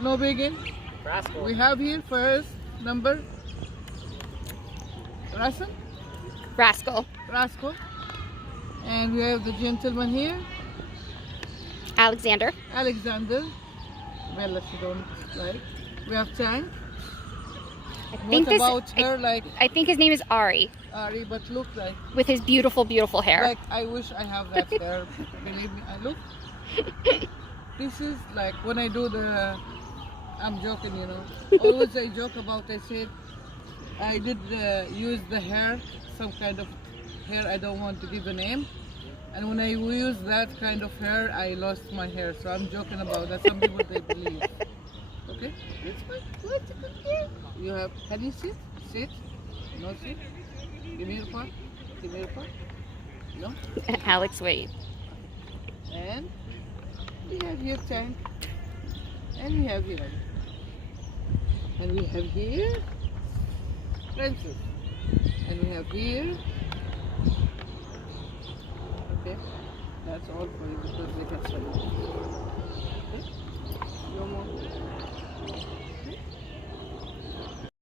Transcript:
no begin. Rascal. We have here first number Rasan, Rascal. Rascal, and we have the gentleman here, Alexander. Alexander. Well, she don't like. We have Tank. I What think about her? Like I think his name is Ari, Ari, but look like with his beautiful, beautiful hair. like I wish I have that hair. Believe me, I look. This is like when I do the. I'm joking, you know. Always I joke about. I said I did use the hair, some kind of hair. I don't want to give a name. And when I use that kind of hair, I lost my hair. So I'm joking about that. Some people they believe. Okay, that's fine. What? You have. Can you sit? Sit. No sit. Give me your part. Give me your part. No. Alex, wait. And we have here Tank. And we have here. And we have here Princess. And we have here. Okay. That's all for you because they have some.